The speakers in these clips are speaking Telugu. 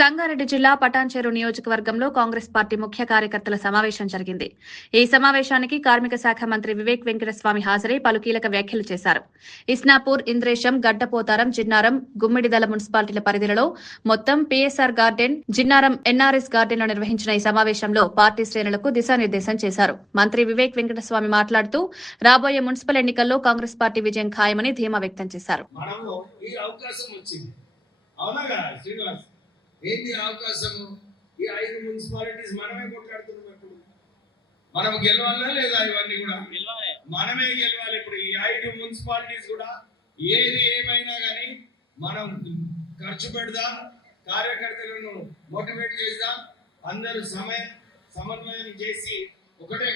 సంగారెడ్డి జిల్లా పటాన్చెరు నియోజకవర్గంలో కాంగ్రెస్ పార్టీ ముఖ్య కార్యకర్తల సమావేశం జరిగింది. ఈ సమావేశానికి కార్మిక శాఖ మంత్రి వివేక్ వెంకటస్వామి హాజరై పలు కీలక వ్యాఖ్యలు చేశారు. ఇస్నాపూర్, ఇంద్రేశం, గడ్డపోతారం, జిన్నారం, గుమ్మిడిదల మున్సిపాలిటీల పరిధిలో మొత్తం పీఎస్ఆర్ గార్డెన్, జిన్నారం ఎన్ఆర్ఎస్ గార్డెన్లో నిర్వహించిన ఈ సమావేశంలో పార్టీ శ్రేణులకు దిశానిర్దేశం చేశారు. మంత్రి వివేక్ వెంకటస్వామి మాట్లాడుతూ రాబోయే మున్సిపల్ ఎన్నికల్లో కాంగ్రెస్ పార్టీ విజయం ఖాయమని ధీమా వ్యక్తం చేశారు. ఏంటి అవకాశము? ఈ 5 మున్సిపాలిటీస్ మనమే కొట్లాడుతున్నాం. ఇప్పుడు మనం గెలవాలా లేదా? ఇవన్నీ కూడా మనమే గెలవాలి. ఇప్పుడు ఈ 5 మున్సిపాలిటీస్ కూడా ఏది ఏమైనా కానీ మనం ఖర్చు పెడదాం, కార్యకర్తలను మోటివేట్ చేద్దాం, అందరూ సమన్వయం చేసి ఒకటే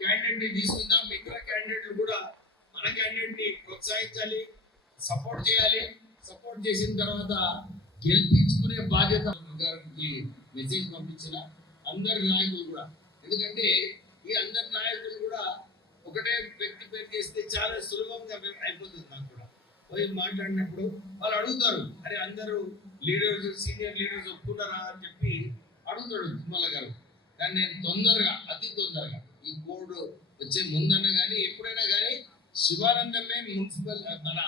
క్యాండిడేట్ ని తీసుకుందాం. మిగతా క్యాండిడేట్లు కూడా మన క్యాండిడేట్ ని ప్రోత్సహించాలి, సపోర్ట్ చేయాలి. సపోర్ట్ చేసిన తర్వాత గెలిపించుకునే బాధ్యత గారికి మెసేజ్ పంపించిన అందరి నాయకులు కూడా. ఎందుకంటే ఈ అందరి నాయకులు కూడా ఒకటే వ్యక్తి పేరు చేస్తే చాలా సులభంగా అయిపోతుంది. నాకు కూడా పోయి మాట్లాడినప్పుడు వాళ్ళు అడుగుతారు, అరే అందరూ లీడర్స్, సీనియర్ లీడర్స్ ఒప్పుకున్నారా అని చెప్పి అడుగుతాడు తిమ్మల గారు. కానీ నేను తొందరగా, అతి తొందరగా ఈ కోడ్ వచ్చే ముందన్నా కానీ ఎప్పుడైనా కానీ శివానందమే మున్సిపల్ మన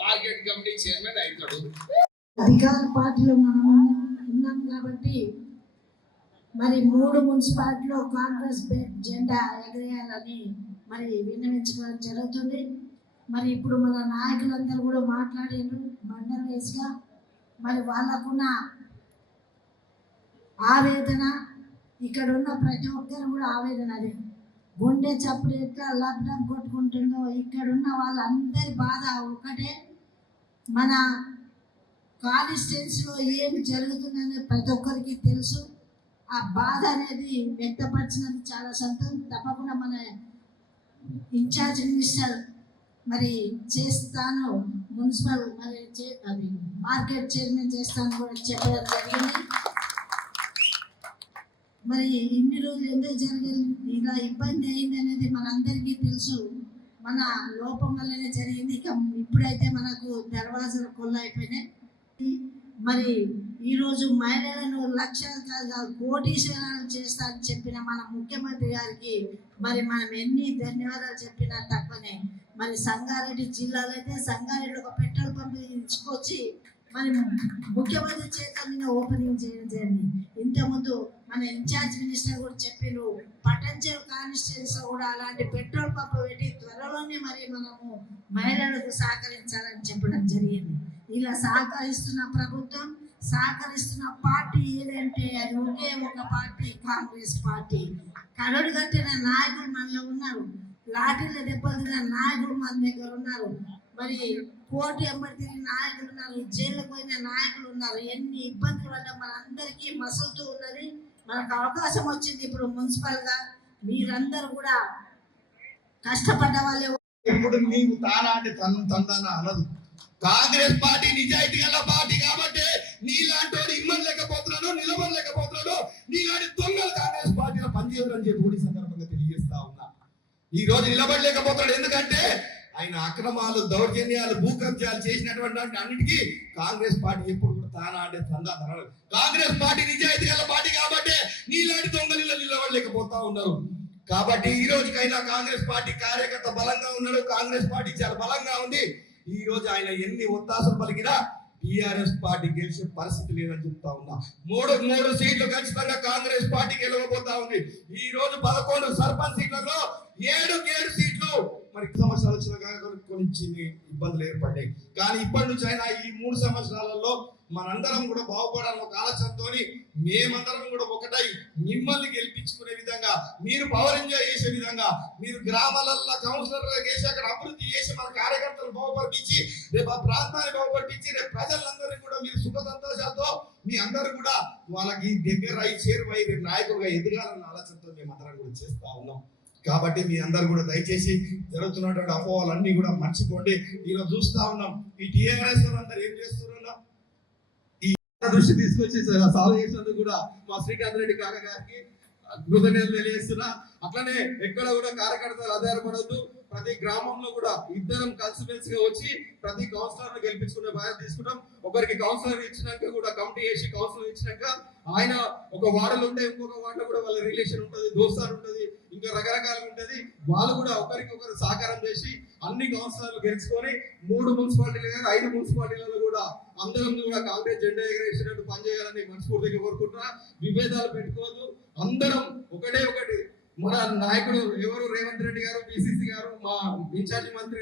మార్కెట్ కమిటీ చైర్మన్ అవుతాడు. అధికార పార్టీలో మనం ఉన్నాం కాబట్టి మరి 3 మున్సిపాలిటీలో కాంగ్రెస్ జెండా ఎగరేయాలని మరి విన్నవించుకోవడం జరుగుతుంది. మరి ఇప్పుడు మన నాయకులందరూ కూడా మాట్లాడారు మండల వేసుగా. మరి వాళ్ళకున్న ఆవేదన, ఇక్కడ ఉన్న ప్రతి ఒక్కరు కూడా ఆవేదన అదే. గుండె చప్పుడు ఎట్లా లబ్ధం కొట్టుకుంటుందో ఇక్కడ ఉన్న వాళ్ళందరి బాధ ఒకటే. మన కాన్స్టిట్యున్సీలో ఏమి జరుగుతుందనేది ప్రతి ఒక్కరికి తెలుసు. ఆ బాధ అనేది వ్యక్తపరిచినందుకు చాలా సంతోషం. తప్పకుండా మన ఇన్ఛార్జ్ మినిస్టర్ మరి చేస్తాను, మున్సిపల్ మరి అది మార్కెట్ చైర్మన్ చేస్తాను కూడా చెప్పడం జరిగింది. మరి ఇన్ని రోజులు ఎందుకు జరిగింది, ఇలా ఇబ్బంది అయింది అనేది మనందరికీ తెలుసు. మన లోపం వల్లనే జరిగింది. ఇక ఇప్పుడైతే మనకు దర్వాజాలు కొల్లైపోయినాయి. మరి ఈరోజు మహిళలను లక్షల కోటీశ్వరాలు చేస్తా అని చెప్పిన మన ముఖ్యమంత్రి గారికి మరి మనం ఎన్ని ధన్యవాదాలు చెప్పినా తక్కువనే. మరి సంగారెడ్డి జిల్లాలో అయితే సంగారెడ్డి ఒక పెట్రోల్ పంప్ ఇచ్చుకొచ్చి మరి ముఖ్యమంత్రి చేత మీద ఓపెనింగ్ చేయడం జరిగింది. ఇంతకుముందు మన ఇన్ఛార్జ్ మినిస్టర్ కూడా చెప్పారు, పటాన్చెరు కాన్స్టిట్యున్సీలో కూడా అలాంటి పెట్రోల్ పంప్ పెట్టి త్వరలోనే మరి మనము మహిళలకు సహకరించాలని చెప్పడం జరిగింది. ఇలా సహకరిస్తున్న ప్రభుత్వం, సహకరిస్తున్న పార్టీ ఏదంటే అది ఒకే ఒక పార్టీ, కాంగ్రెస్ పార్టీ. కరడు కట్టిన నాయకులు మనలో ఉన్నారు, లాఠీల దెబ్బతిన నాయకులు మన దగ్గర ఉన్నారు, మరి కోర్టు ఎంబడి తిరిగిన నాయకులు ఉన్నారు, జైలుకు పోయిన నాయకులు ఉన్నారు. ఎన్ని ఇబ్బందుల వల్ల మనందరికీ మసులుతూ ఉన్నది. మనకు అవకాశం వచ్చింది ఇప్పుడు మున్సిపల్గా. మీరందరూ కూడా కష్టపడ్డ వాళ్ళే. ఇప్పుడు నీవు తానా అంటే తందానా అనదు. కాంగ్రెస్ పార్టీ నిజాయితీ గల పార్టీ కాబట్టి నీలాంటి వాడు ఇమ్మలేకపోతున్నాడు, నిలబడలేకపోతున్నాడు. నీలాంటి దొంగలు కాంగ్రెస్ పార్టీలో పనిచేయరు అని చెప్పి కూడా సందర్భంగా తెలియజేస్తా ఉన్నా. ఈ రోజు నిలబడలేకపోతున్నాడు ఎందుకంటే ఆయన అక్రమాలు, దౌర్జన్యాలు, భూకబ్జాలు చేసినటువంటి అన్నిటికీ కాంగ్రెస్ పార్టీ ఎప్పుడు కూడా తానా అంటే తందా తనడు. కాంగ్రెస్ పార్టీ నిజాయితీ గల పార్టీ కాబట్టి నీలాంటి దొంగలు నిలబడలేకపోతా ఉన్నారు. కాబట్టి ఈ రోజుకైనా కాంగ్రెస్ పార్టీ కార్యకర్త బలంగా ఉన్నాడు, కాంగ్రెస్ పార్టీ చాలా బలంగా ఉంది. ఈ రోజు ఆయన ఎన్ని ఒత్తాసలు పలికినా టిఆర్ఎస్ పార్టీ గెలిచే పరిస్థితి లేదని చెప్తా ఉన్నా. 3 సీట్లు ఖచ్చితంగా కాంగ్రెస్ పార్టీ గెలవబోతా ఉంది. ఈ రోజు 11 సర్పంచ్ సీట్లలో 7 సీట్లు మరి సంవత్సరాలు వచ్చిన కొన్ని ఇబ్బందులు ఏర్పడ్డాయి. కానీ ఇప్పటి నుంచి అయినా ఈ 3 సంవత్సరాలలో మనందరం కూడా బాగుపడాలని ఒక ఆలోచనతో మేమందరం కూడా ఒకటై మిమ్మల్ని గెలిపించుకునే విధంగా, మీరు పవర్ ఎంజాయ్ చేసే విధంగా, మీరు గ్రామాలలో కౌన్సిలర్గా చేసి అక్కడ అభివృద్ధి చేసి మన కార్యకర్తలు బాగుపడిపించి రేపు ఆ ప్రాంతాన్ని బాగుపడిపించి రేపు ప్రజలందరినీ కూడా మీరు సుఖ సంతోషాలతో మీ అందరూ కూడా వాళ్ళకి దగ్గర చేరువై రేపు నాయకులుగా ఎదగాలన్న ఆలోచనతో మేమందరం కూడా చేస్తా ఉన్నాం. కాబట్టి మీ అందరు కూడా దయచేసి జరుగుతున్నటువంటి అపోహలన్నీ కూడా మర్చిపోండి. ఈరోజు చూస్తా ఉన్నాం ఈ టీఆర్ఎస్ అందరూ ఏం చేస్తున్నాం, ఈ దృష్టి తీసుకొచ్చి సాల్వ్ చేసినందుకు కూడా మా శ్రీకాంత్ రెడ్డి కాక గారికి కృతజ్ఞతలు తెలియజేస్తున్నా. అట్లనే ఎక్కడ కూడా కార్యకర్తలు ఆధారపడద్దు. ప్రతి గ్రామంలో కూడా ఇద్దరం కలిసిమెలిసిగా వచ్చి ప్రతి కౌన్సిలర్ గెలిపించుకునే బాధ్యత తీసుకుంటాం. ఒకరికి కౌన్సిలర్ ఇచ్చినాక కూడా కమిటీ వేసి కౌన్సిలర్ ఇచ్చినాక ఆయన ఒక వార్డులో ఉంటే ఇంకొక వార్డులో కూడా వాళ్ళ రిలేషన్ ఉంటుంది, దోస్తాను ఉంటుంది, ఇంకా రకరకాలుగా ఉంటుంది. వాళ్ళు కూడా ఒకరికొకరు సహకారం చేసి అన్ని కౌన్సిలర్లు గెలుచుకొని 3 మున్సిపాలిటీలు కాదు 5 మున్సిపాలిటీలలో కూడా అందరం కూడా కాంగ్రెస్ జెండా ఎగరేసినట్టు పనిచేయాలని మనస్ఫూర్తిగా కోరుకుంటున్నా. విభేదాలు పెట్టుకోవద్దు, అందరం ఒకటి మన నాయకుడు ఎవరు రేవంత్ రెడ్డి గారు, పిసిసి గారు, మా ఇన్ఛార్జి మంత్రి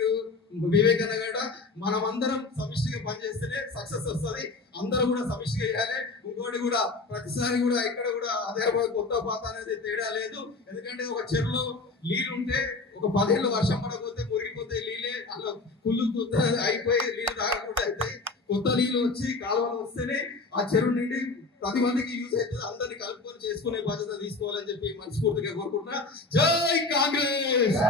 వివేక్ అన్న గారు, మనం అందరం సమిష్టిగా పనిచేస్తేనే సక్సెస్ వస్తుంది. అందరూ కూడా సమిష్టిగా చేయాలి. ఇంకోటి కూడా ప్రతిసారి కూడా ఎక్కడ కూడా అదే కొత్త పాత అనేది తేడా లేదు. ఎందుకంటే ఒక చెరువులో నీళ్ళు ఉంటే ఒక 10 ఏళ్ళు వర్షం పడకపోతే మురిగిపోతే నీళ్ళే అలా కుళ్ళు కొత్త అయిపోయి నీళ్ళు తాగకుండా అవుతాయి. కొత్త నీళ్ళు వచ్చి కాలువలు వస్తేనే ఆ చెరువు నుండి 10 మందికి యూజ్ అవుతుంది. అందరినీ కలుపుకొని చేసుకునే బాధ్యత తీసుకోవాలని చెప్పి మనస్ఫూర్తిగా కోరుకుంటున్నా. జై కాంగ్రెస్.